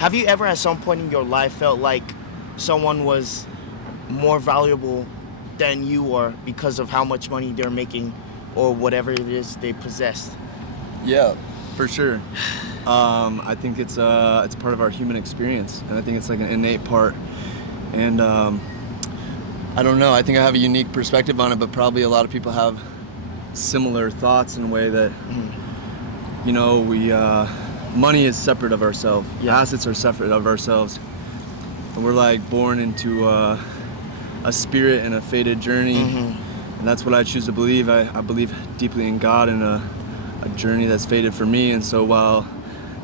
Have you ever at some point in your life felt like someone was more valuable than you are because of how much money they're making or whatever it is they possess? Yeah, for sure. I think it's part of our human experience, and I think it's like an innate part. And I don't know. I think I have a unique perspective on it, but probably a lot of people have similar thoughts in a way that we money is separate of ourselves. Yeah. Assets are separate of ourselves, and we're like born into a spirit and a fated journey. And that's what I choose to believe. I believe deeply in God and a journey that's fated for me. And so while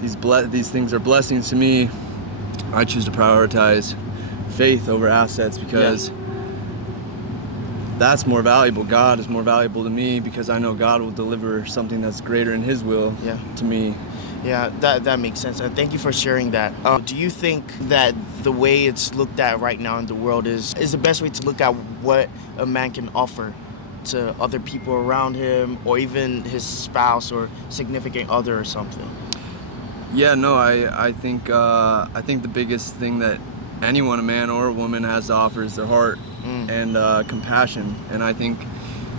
these things are blessings to me, I choose to prioritize faith over assets because that's more valuable. God is more valuable to me because I know God will deliver something that's greater in His will to me. Yeah, that makes sense. Thank you for sharing that. Do you think that the way it's looked at right now in the world is the best way to look at what a man can offer to other people around him, or even his spouse or significant other or something? Yeah, no, I think the biggest thing that anyone, a man or a woman, has to offer is their heart and compassion. And I think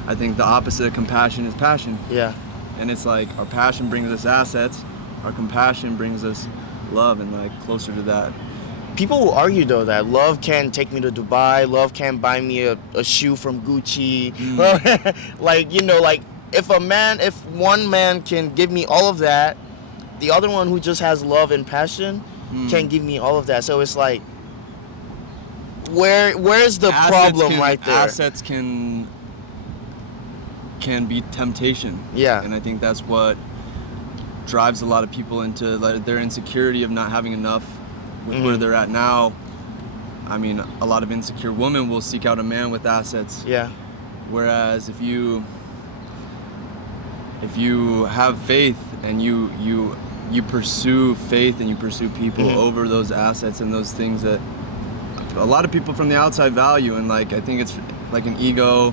the opposite of compassion is passion. Yeah. And it's like our passion brings us assets, our compassion brings us love and like closer to that. People will argue though that love can take me to Dubai, love can buy me a shoe from Gucci. Like if one man can give me all of that, the other one who just has love and passion can give me all of that. So it's like, where's the problem right there? Assets can be temptation. Yeah. And I think that's what drives a lot of people into their insecurity of not having enough with where they're at now. I mean, a lot of insecure women will seek out a man with assets. Yeah. Whereas if you have faith and you pursue faith and you pursue people over those assets and those things that a lot of people from the outside value, and like I think it's like an ego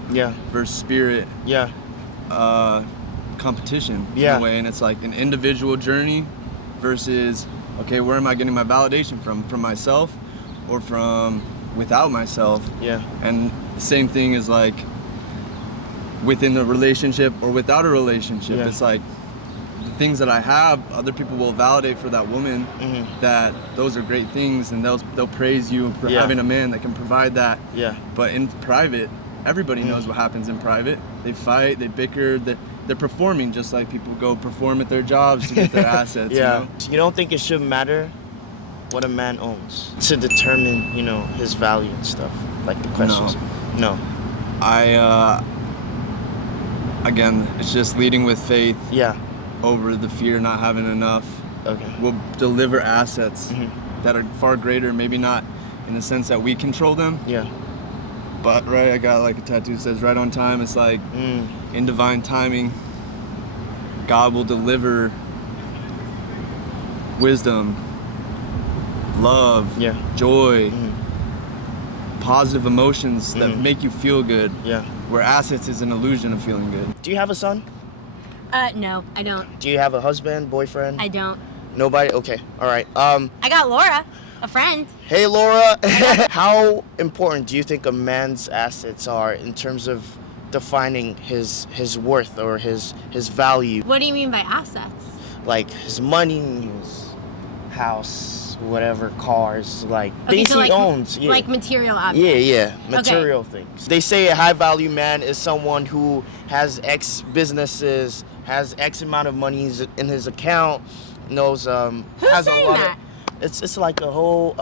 versus spirit competition in a way, and it's like an individual journey versus where am I getting my validation from myself or from without myself? And the same thing is like within a relationship or without a relationship. It's like the things that I have, other people will validate for that woman that those are great things, and they'll praise you for having a man that can provide that. But in private, everybody knows what happens in private. They fight, they bicker, they're performing just like people go perform at their jobs to get their assets. You don't think it should matter what a man owns to determine, his value and stuff, like the questions? No. Again, it's just leading with faith. Over the fear of not having enough. Will deliver assets that are far greater, maybe not in the sense that we control them. But I got like a tattoo that says right on time. It's like in divine timing, God will deliver wisdom, love, joy, positive emotions that make you feel good. Where assets is an illusion of feeling good. Do you have a son? No, I don't. Do you have a husband, boyfriend? I don't. Nobody? Okay, all right. I got Laura, a friend. Hey, Laura. How important do you think a man's assets are in terms of defining his worth or his value? What do you mean by assets? Like his money, his house, whatever, cars, like things so he owns. Like material objects. Material things. They say a high value man is someone who has X businesses, has X amount of money in his account, knows Who's saying that? It's like a whole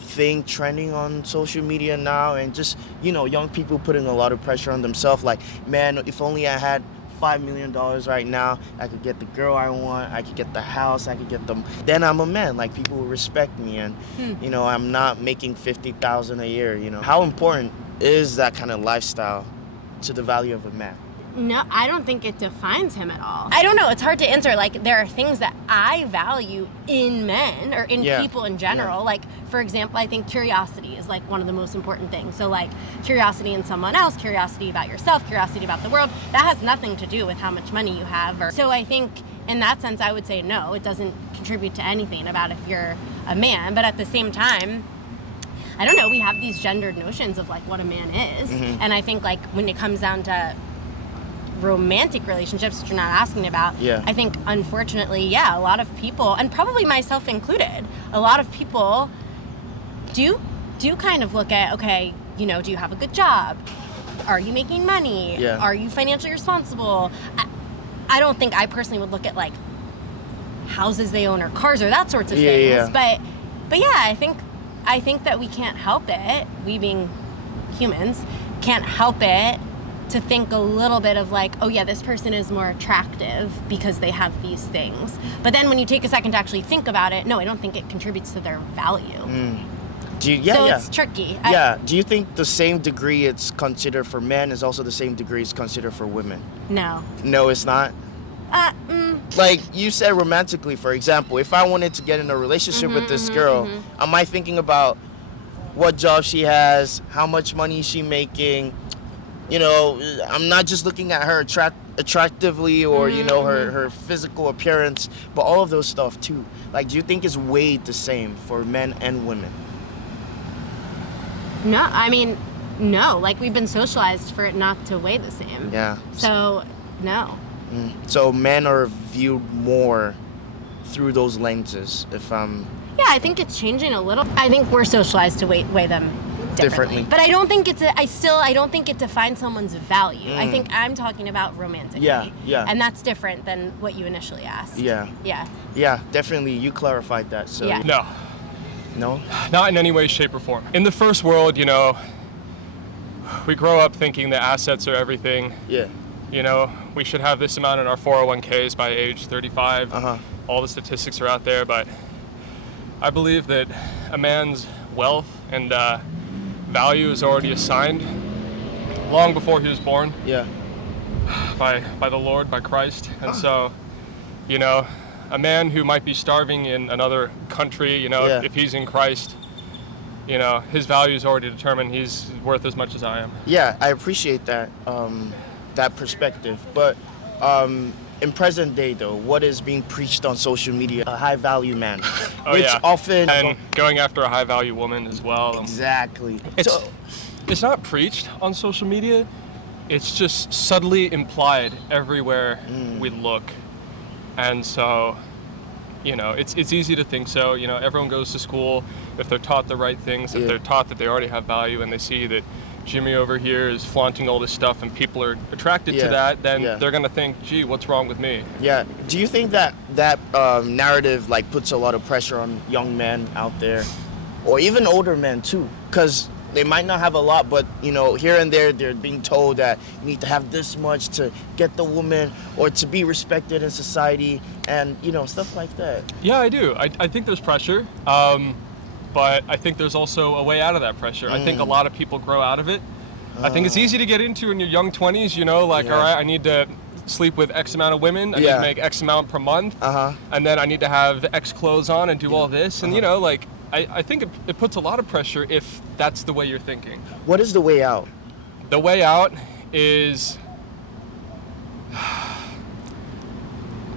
thing trending on social media now, and just young people putting a lot of pressure on themselves. Like, man, if only I had $5 million right now, I could get the girl I want, I could get the house, I could get them. Then I'm a man. Like, people will respect me, and I'm not making $50,000 a year. How important is that kind of lifestyle to the value of a man? No, I don't think it defines him at all. I don't know. It's hard to answer. Like, there are things that I value in men or in people in general. Like, for example, I think curiosity is like one of the most important things. So like curiosity in someone else, curiosity about yourself, curiosity about the world, that has nothing to do with how much money you have. So I think in that sense, I would say no, it doesn't contribute to anything about if you're a man. But at the same time, I don't know, we have these gendered notions of like what a man is. And I think like when it comes down to romantic relationships, which you're not asking about, I think unfortunately, a lot of people, and probably myself included, a lot of people do kind of look at, okay, you know, do you have a good job? Are you making money? Are you financially responsible? I don't think I personally would look at like houses they own or cars or that sorts of things. But yeah, I think that we can't help it, we being humans, can't help it to think a little bit of like, oh yeah, this person is more attractive because they have these things. But then when you take a second to actually think about it, no, I don't think it contributes to their value. It's tricky. Do you think the same degree it's considered for men is also the same degree it's considered for women? No. No, it's not? Like you said, romantically, for example, if I wanted to get in a relationship with this girl, am I thinking about what job she has, how much money is she making? You know, I'm not just looking at her attractively or, you know, her physical appearance, but all of those stuff too. Like, do you think it's weighed the same for men and women? No, I mean, no. Like, we've been socialized for it not to weigh the same. Yeah. So, no. So men are viewed more through those lenses, if I'm... Yeah, I think it's changing a little. I think we're socialized to weigh them differently. But I don't think I don't think it defines someone's value. I think I'm talking about romantically. Yeah. And that's different than what you initially asked. Yeah, definitely. You clarified that. So No. No? Not in any way, shape, or form. In the first world, you know, we grow up thinking that assets are everything. You know, we should have this amount in our 401ks by age 35. All the statistics are out there, but I believe that a man's wealth and value is already assigned long before he was born. By the Lord, by Christ. And so, you know, a man who might be starving in another country, you know, if he's in Christ, you know, his value is already determined. He's worth as much as I am. Yeah, I appreciate that, that perspective. But in present day, though, what is being preached on social media? A high-value man, which often... And going after a high-value woman as well. Exactly. It's not preached on social media. It's just subtly implied everywhere we look. And so, you know, it's easy to think so. You know, everyone goes to school. If they're taught the right things, if they're taught that they already have value and they see that Jimmy over here is flaunting all this stuff and people are attracted to that, then they're going to think, gee, what's wrong with me? Yeah. Do you think that narrative, like, puts a lot of pressure on young men out there, or even older men, too? Because they might not have a lot, but, you know, here and there, they're being told that you need to have this much to get the woman or to be respected in society and, you know, stuff like that. Yeah, I do. I think there's pressure, but I think there's also a way out of that pressure. I think a lot of people grow out of it. I think it's easy to get into in your young 20s, you know, like, all right, I need to sleep with X amount of women, I need to make X amount per month, and then I need to have X clothes on and do all this, and, you know, like, I think it puts a lot of pressure if that's the way you're thinking. What is the way out? The way out is,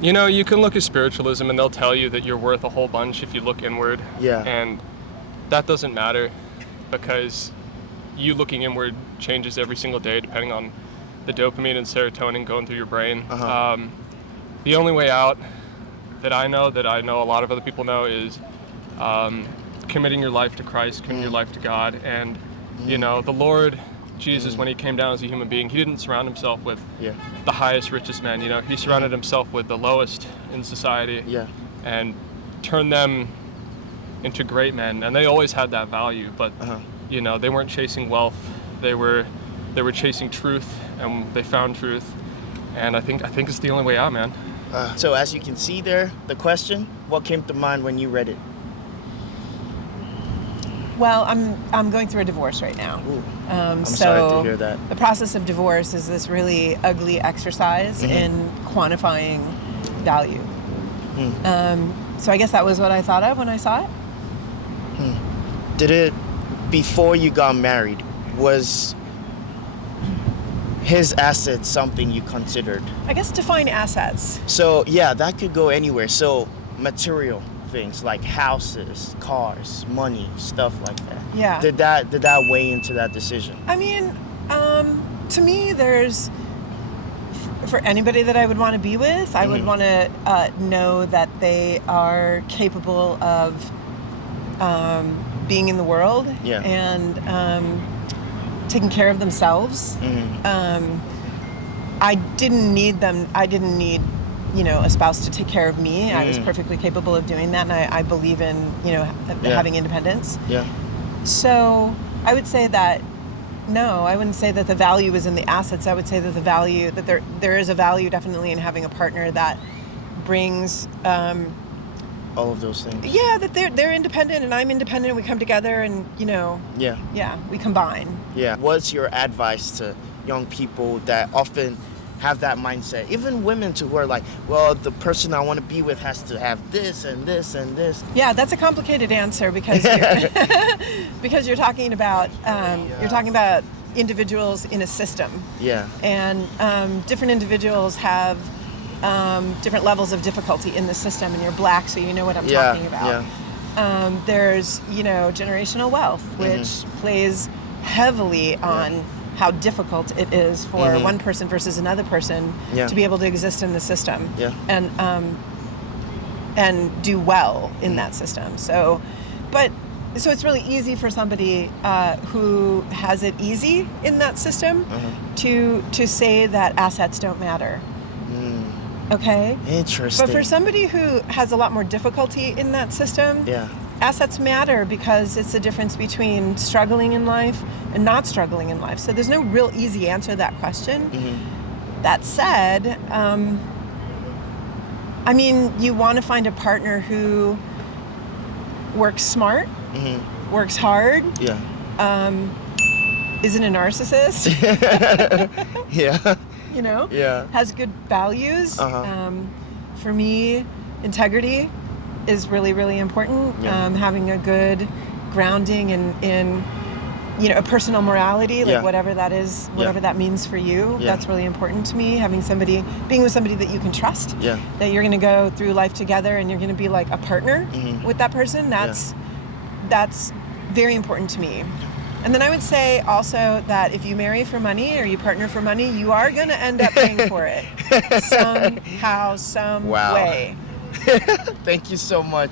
you know, you can look at spiritualism and they'll tell you that you're worth a whole bunch if you look inward. And that doesn't matter because you looking inward changes every single day depending on the dopamine and serotonin going through your brain. The only way out that I know a lot of other people know is committing your life to Christ, committing your life to God. And, you know, the Lord Jesus, when he came down as a human being, he didn't surround himself with the highest, richest men. You know, he surrounded himself with the lowest in society and turned them into great men. And they always had that value, but, you know, they weren't chasing wealth. They were chasing truth, and they found truth. And I think it's the only way out, man. So as you can see there, the question, what came to mind when you read it? Well, I'm going through a divorce right now. I'm sorry to hear that. The process of divorce is this really ugly exercise in quantifying value. So I guess that was what I thought of when I saw it. Did it, before you got married, was his assets something you considered? I guess define assets. So yeah, that could go anywhere. So material things like houses, cars, money, stuff like that. Yeah. Did that weigh into that decision? I mean, to me, there's for anybody that I would want to be with, I would want to know that they are capable of being in the world and taking care of themselves. I didn't need them. I didn't need, a spouse to take care of me. I was perfectly capable of doing that, and I believe in, having independence. Yeah. So I would say that, no, I wouldn't say that the value is in the assets. I would say that the value, that there is a value definitely in having a partner that brings... all of those things. Yeah, that they're independent and I'm independent. We come together and, we combine. Yeah. What's your advice to young people that often have that mindset? Even women too, who are like, well, the person I want to be with has to have this and this and this. Yeah, that's a complicated answer because because you're talking about individuals in a system. Yeah. And different individuals have different levels of difficulty in the system, and you're Black, so you know what I'm talking about. Yeah. There's, generational wealth, which plays heavily on how difficult it is for one person versus another person to be able to exist in the system and do well in that system. So it's really easy for somebody who has it easy in that system to say that assets don't matter. Okay? Interesting. But for somebody who has a lot more difficulty in that system, assets matter because it's the difference between struggling in life and not struggling in life. So there's no real easy answer to that question. That said, you want to find a partner who works smart, works hard, isn't a narcissist. Has good values. For me, integrity is really, really important. Having a good grounding in a personal morality, like whatever that is, whatever that means for you, that's really important to me. Being with somebody that you can trust, that you're going to go through life together and you're going to be like a partner with that person, that's very important to me. And then I would say also that if you marry for money or you partner for money, you are going to end up paying for it somehow, some way. Thank you so much.